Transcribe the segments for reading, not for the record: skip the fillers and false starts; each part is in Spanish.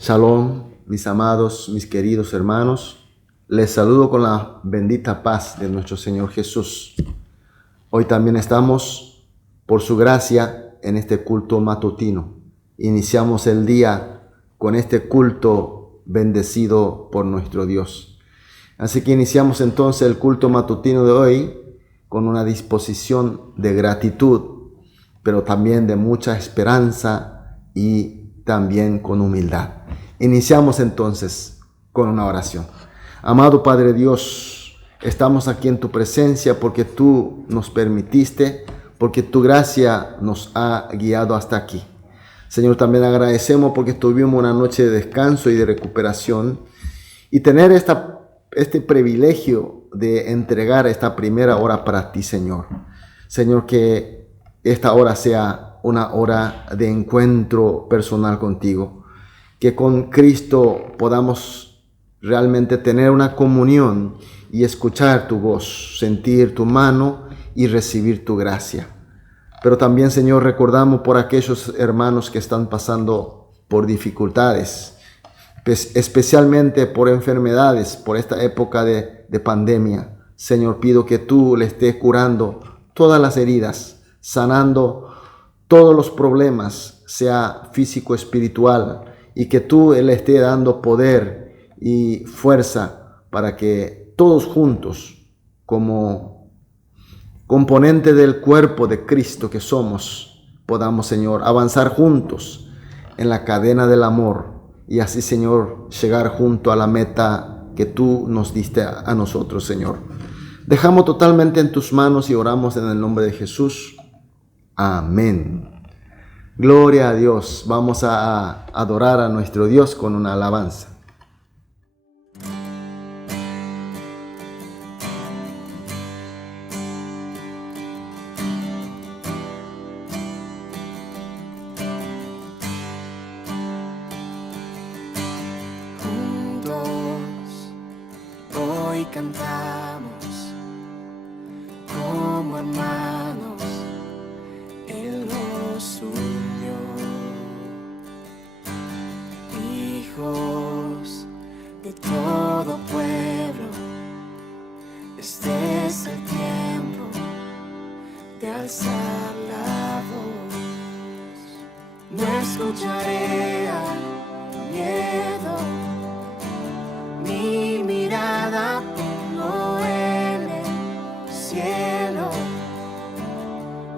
Shalom, mis amados, mis queridos hermanos. Les saludo con la bendita paz de nuestro Señor Jesús. Hoy también estamos, por su gracia, en este culto matutino. Iniciamos el día con este culto bendecido por nuestro Dios. Así que iniciamos entonces el culto matutino de hoy con una disposición de gratitud, pero también de mucha esperanza y también con humildad. Iniciamos entonces con una oración. Amado Padre Dios, estamos aquí en tu presencia porque tú nos permitiste, porque tu gracia nos ha guiado hasta aquí. Señor, también agradecemos porque tuvimos una noche de descanso y de recuperación y tener este privilegio de entregar esta primera hora para ti, Señor. Señor, que esta hora sea una hora de encuentro personal contigo, que con Cristo podamos realmente tener una comunión y escuchar tu voz, sentir tu mano y recibir tu gracia. Pero también, Señor, recordamos por aquellos hermanos que están pasando por dificultades, especialmente por enfermedades, por esta época de pandemia. Señor, pido que tú le estés curando todas las heridas, sanando todos los problemas, sea físico, espiritual, y que tú le estés dando poder y fuerza para que todos juntos, como componente del cuerpo de Cristo que somos, podamos, Señor, avanzar juntos en la cadena del amor y así, Señor, llegar junto a la meta que tú nos diste a nosotros, Señor. Dejamos totalmente en tus manos y oramos en el nombre de Jesús. Amén. Gloria a Dios. Vamos a adorar a nuestro Dios con una alabanza. Hoy cantamos como hermanos, Él nos unió, hijos de todo pueblo. Este es el tiempo de alzar la voz. No escucharé al miedo, mi mirada pongo en el cielo.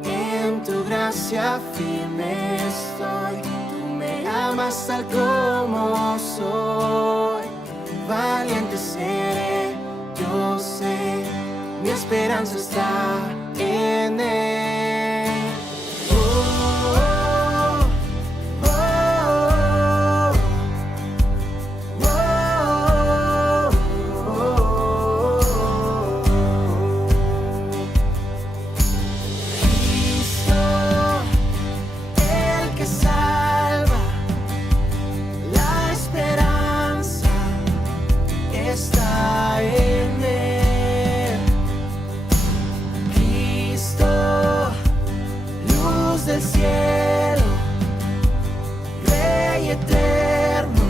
En tu gracia firme estoy. Tú me amas tal como soy. Valiente seré, yo sé. Mi esperanza está en Él. Está en Él, Cristo, luz del cielo, Rey eterno,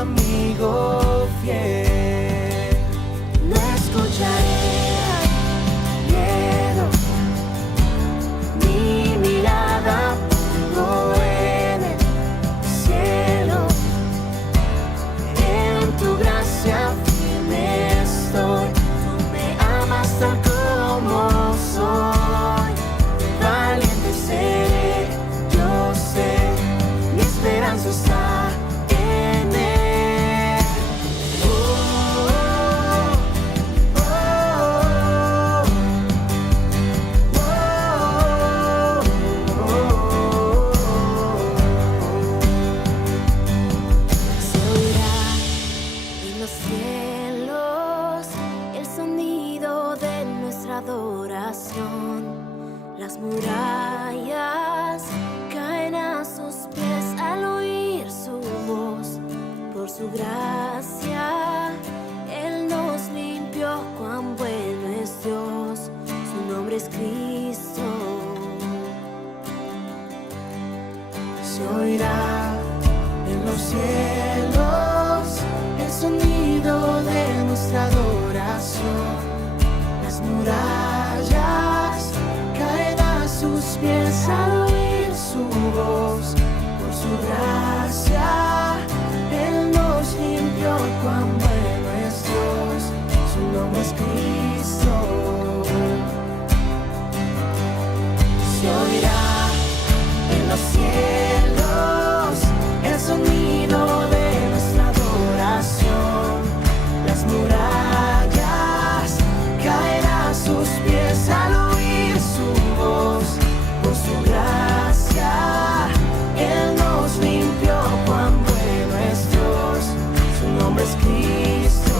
amigo fiel. No escucharé al miedo, mi mirada pongo en el cielo. Tu gracia firme estoy. Tú me amas tal como soy. Valiente seré, yo sé. Mi esperanza está en Él. Se oirá en los cielos el sonido de nuestra adoración. Las murallas caen a sus pies al oír su los cielos, el sonido de nuestra adoración. Las murallas caen a sus pies al oír su voz. Por su gracia, Él nos limpió, cuán bueno es Dios. Su nombre es Cristo. Se oirá en los cielos el sonido de nuestra adoración. Las murallas caen a sus pies al oír su voz. Por su gracia, Él nos limpió, cuán bueno es Dios. Su nombre es Cristo.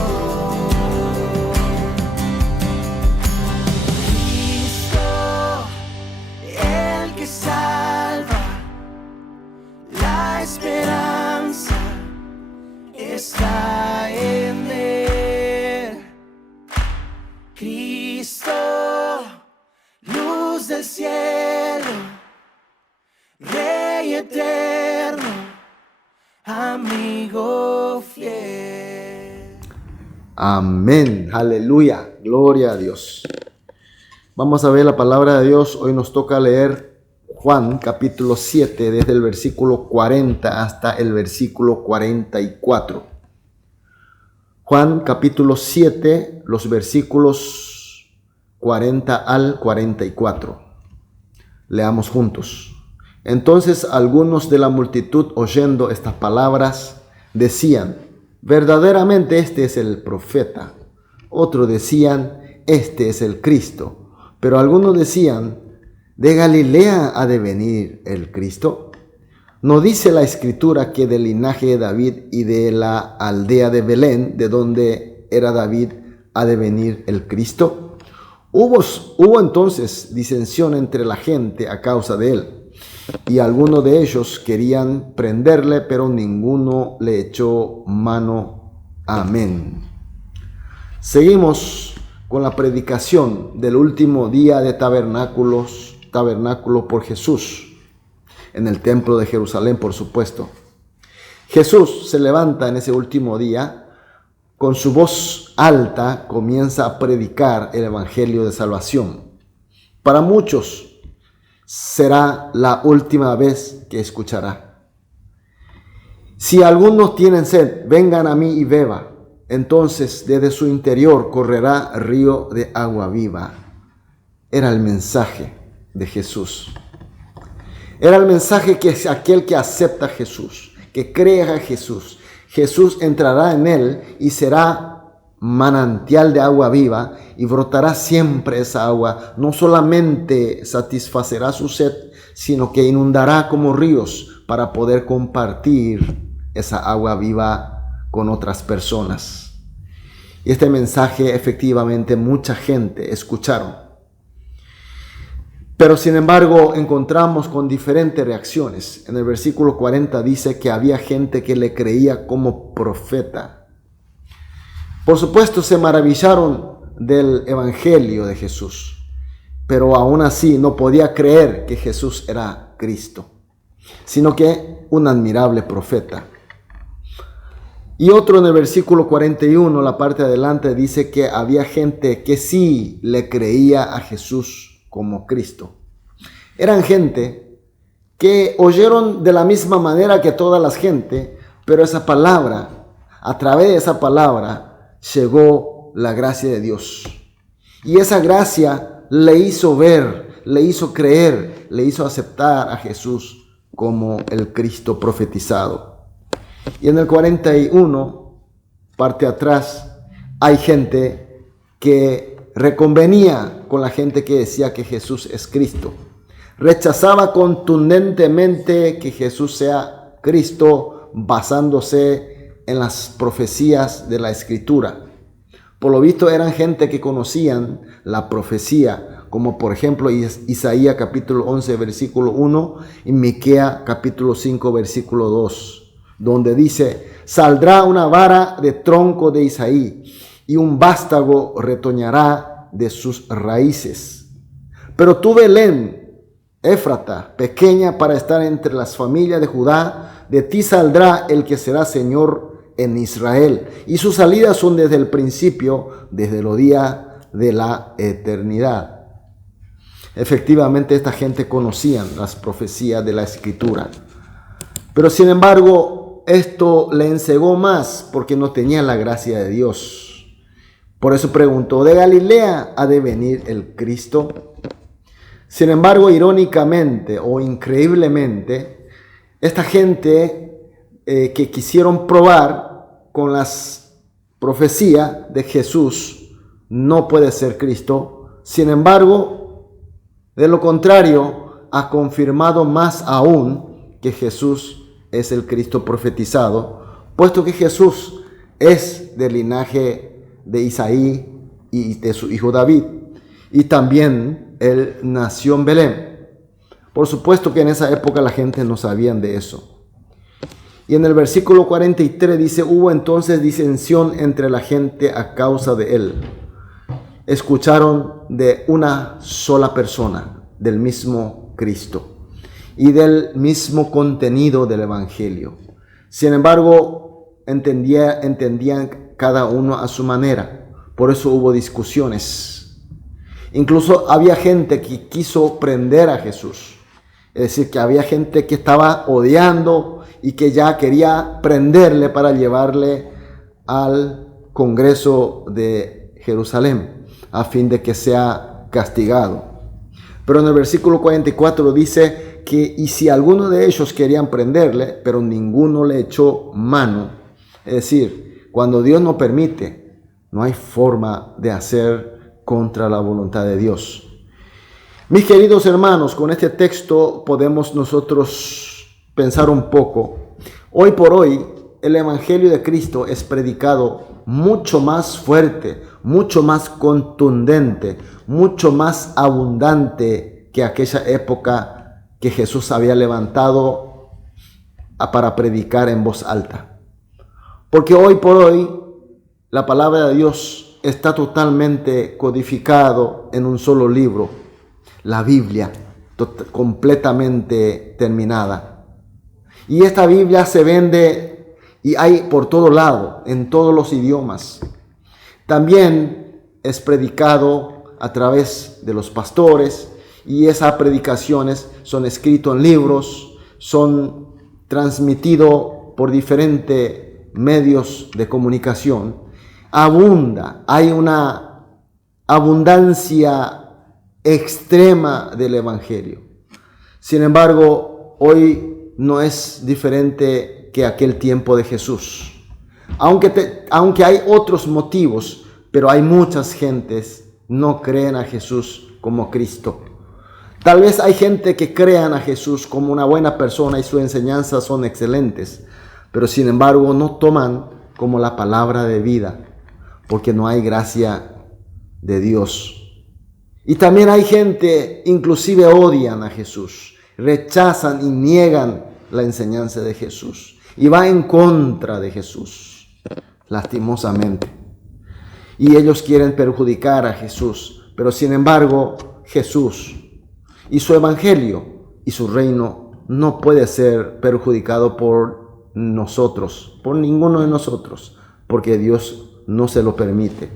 Cristo, el que salva, la esperanza está en Él. Cristo, luz del cielo, Rey eterno, amigo fiel. Amén. Aleluya. Gloria a Dios. Vamos a ver la palabra de Dios. Hoy nos toca leer Juan capítulo 7 desde el versículo 40 hasta el versículo 44. Juan capítulo 7, los versículos 40 al 44. Leamos juntos. Entonces algunos de la multitud, oyendo estas palabras, decían: verdaderamente este es el profeta. Otros decían: este es el Cristo. Pero algunos decían: ¿de Galilea ha de venir el Cristo? ¿No dice la Escritura que del linaje de David y de la aldea de Belén, de donde era David, ha de venir el Cristo? Hubo entonces disensión entre la gente a causa de él, y algunos de ellos querían prenderle, pero ninguno le echó mano. Amén. Seguimos con la predicación del último día de tabernáculo por Jesús, en el templo de Jerusalén, por supuesto. Jesús se levanta en ese último día, con su voz alta comienza a predicar el evangelio de salvación. Para muchos será la última vez que escuchará. Si algunos tienen sed, vengan a mí y beba. Entonces desde su interior correrá río de agua viva. Era el mensaje de Jesús. Era el mensaje que es aquel que acepta a Jesús, que cree a Jesús. Jesús entrará en él y será manantial de agua viva y brotará siempre esa agua. No solamente satisfacerá su sed, sino que inundará como ríos para poder compartir esa agua viva con otras personas. Y este mensaje efectivamente mucha gente escucharon. Pero sin embargo encontramos con diferentes reacciones. En el versículo 40 dice que había gente que le creía como profeta. Por supuesto se maravillaron del evangelio de Jesús, pero aún así no podía creer que Jesús era Cristo, sino que un admirable profeta. Y otro en el versículo 41, la parte de adelante, dice que había gente que sí le creía a Jesús como Cristo. Eran gente que oyeron de la misma manera que toda la gente, pero esa palabra, a través de esa palabra, llegó la gracia de Dios. Y esa gracia le hizo ver, le hizo creer, le hizo aceptar a Jesús como el Cristo profetizado. Y en el 41, parte atrás, hay gente que reconvenía con la gente que decía que Jesús es Cristo. Rechazaba contundentemente que Jesús sea Cristo basándose en las profecías de la Escritura. Por lo visto eran gente que conocían la profecía, como por ejemplo Isaías capítulo 11 versículo 1 y Miquea capítulo 5 versículo 2, donde dice: saldrá una vara de tronco de Isaí y un vástago retoñará de sus raíces. Pero tú, Belén, Éfrata, pequeña para estar entre las familias de Judá, de ti saldrá el que será Señor en Israel, y sus salidas son desde el principio, desde los días de la eternidad. Efectivamente, esta gente conocían las profecías de la Escritura, pero sin embargo, esto le encegó más porque no tenía la gracia de Dios. Por eso preguntó, ¿de Galilea ha de venir el Cristo? Sin embargo, irónicamente o increíblemente, esta gente que quisieron probar con las profecías de Jesús no puede ser Cristo. Sin embargo, de lo contrario, ha confirmado más aún que Jesús es el Cristo profetizado, puesto que Jesús es del linaje de Isaí y de su hijo David, y también él nació en Belén. Por supuesto que en esa época la gente no sabía de eso. Y en el versículo 43 dice, hubo entonces disensión entre la gente a causa de él. Escucharon de una sola persona, del mismo Cristo y del mismo contenido del Evangelio. Sin embargo, entendían cada uno a su manera. Por eso hubo discusiones. Incluso había gente que quiso prender a Jesús. Es decir, que había gente que estaba odiando y que ya quería prenderle para llevarle al Congreso de Jerusalén, a fin de que sea castigado. Pero en el versículo 44 dice que, y si alguno de ellos querían prenderle, pero ninguno le echó mano. Es decir, cuando Dios no permite, no hay forma de hacer contra la voluntad de Dios. Mis queridos hermanos, con este texto podemos nosotros pensar un poco. Hoy por hoy, el Evangelio de Cristo es predicado mucho más fuerte, mucho más contundente, mucho más abundante que aquella época que Jesús había levantado para predicar en voz alta. Porque hoy por hoy, la palabra de Dios está totalmente codificado en un solo libro, la Biblia, completamente terminada. Y esta Biblia se vende y hay por todo lado, en todos los idiomas. También es predicado a través de los pastores, y esas predicaciones son escritas en libros, son transmitidos por diferentes medios de comunicación. Abunda, hay una abundancia extrema del Evangelio. Sin embargo, hoy no es diferente que aquel tiempo de Jesús. Aunque hay otros motivos, pero hay muchas gentes no creen a Jesús como Cristo. Tal vez hay gente que crean a Jesús como una buena persona y sus enseñanzas son excelentes, pero sin embargo no toman como la palabra de vida, porque no hay gracia de Dios. Y también hay gente, inclusive odian a Jesús, rechazan y niegan la enseñanza de Jesús y va en contra de Jesús, lastimosamente. Y ellos quieren perjudicar a Jesús, pero sin embargo Jesús y su evangelio y su reino no puede ser perjudicado por nosotros, por ninguno de nosotros, porque Dios no se lo permite.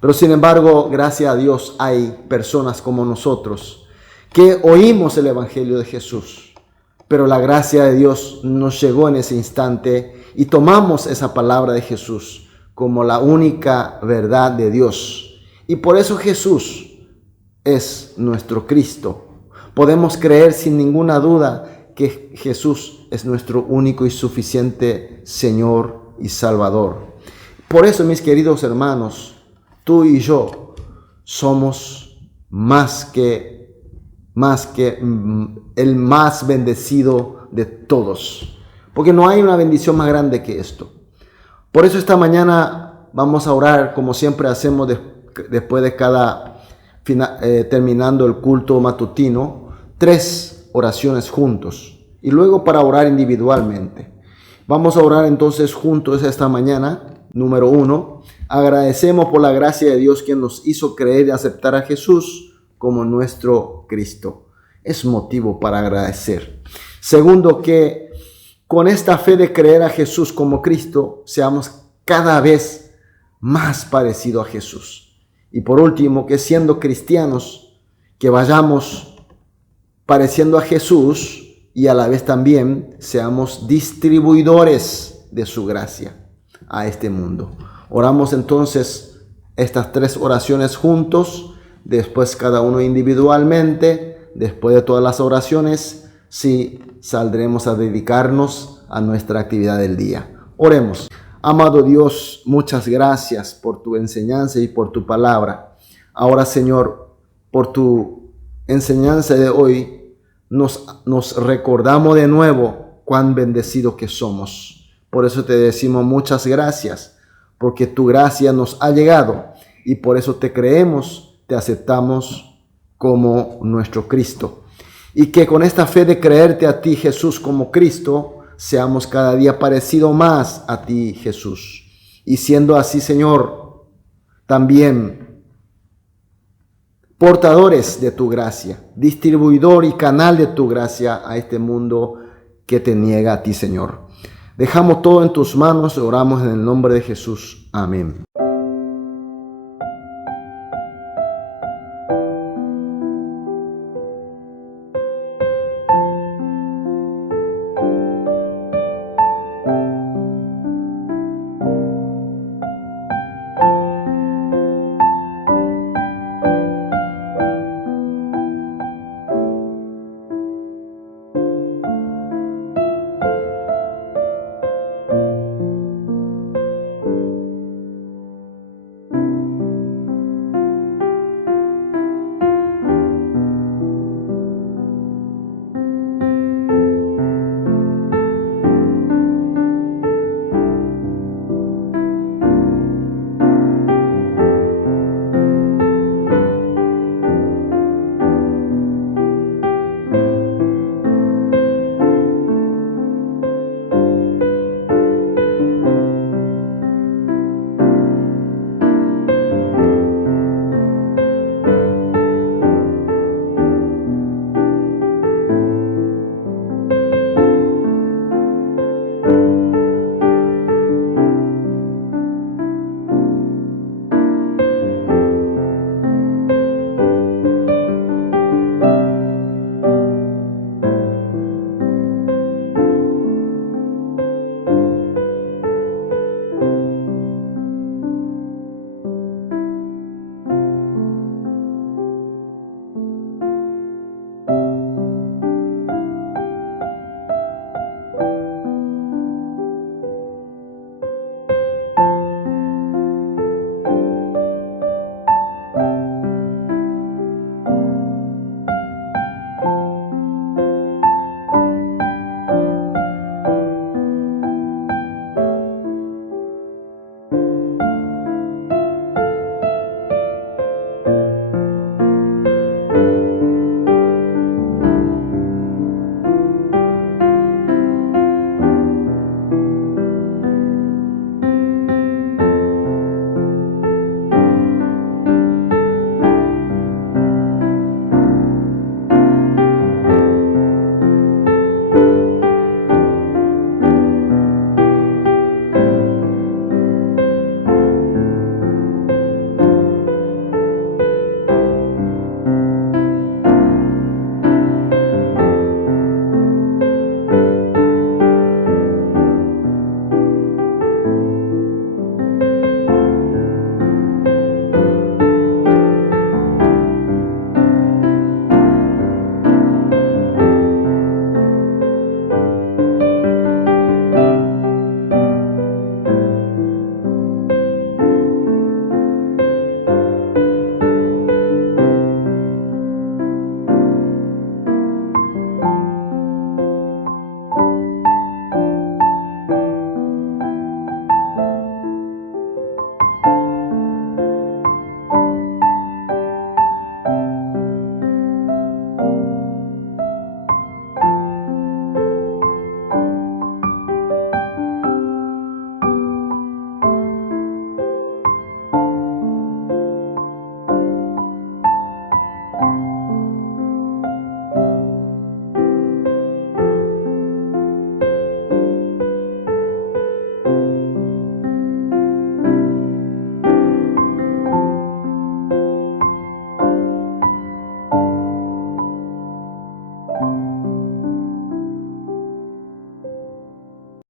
Pero sin embargo, gracias a Dios, hay personas como nosotros que oímos el Evangelio de Jesús, pero la gracia de Dios nos llegó en ese instante y tomamos esa palabra de Jesús como la única verdad de Dios. Y por eso Jesús es nuestro Cristo. Podemos creer sin ninguna duda que Jesús es nuestro único y suficiente Señor y Salvador. Por eso, mis queridos hermanos, tú y yo somos más que el más bendecido de todos, porque no hay una bendición más grande que esto. Por eso esta mañana vamos a orar como siempre hacemos después de terminando el culto matutino, 3 oraciones juntos y luego para orar individualmente. Vamos a orar entonces juntos esta mañana. Número 1, agradecemos por la gracia de Dios quien nos hizo creer y aceptar a Jesús como nuestro Cristo. es motivo para agradecer. Segundo, que con esta fe de creer a Jesús como Cristo, seamos cada vez más parecidos a Jesús. Y por último, que siendo cristianos, que vayamos pareciendo a Jesús y a la vez también seamos distribuidores de su gracia a este mundo. Oramos entonces estas 3 oraciones juntos, después cada uno individualmente. Después de todas las oraciones, sí, saldremos a dedicarnos a nuestra actividad del día. Oremos. Amado Dios, muchas gracias por tu enseñanza y por tu palabra. Ahora, Señor, por tu enseñanza de hoy, nos recordamos de nuevo cuán bendecidos que somos. Por eso te decimos muchas gracias, porque tu gracia nos ha llegado y por eso te creemos, te aceptamos como nuestro Cristo. Y que con esta fe de creerte a ti, Jesús, como Cristo, seamos cada día parecidos más a ti, Jesús. Y siendo así, Señor, también portadores de tu gracia, distribuidor y canal de tu gracia a este mundo que te niega a ti, Señor. Dejamos todo en tus manos, oramos en el nombre de Jesús. Amén.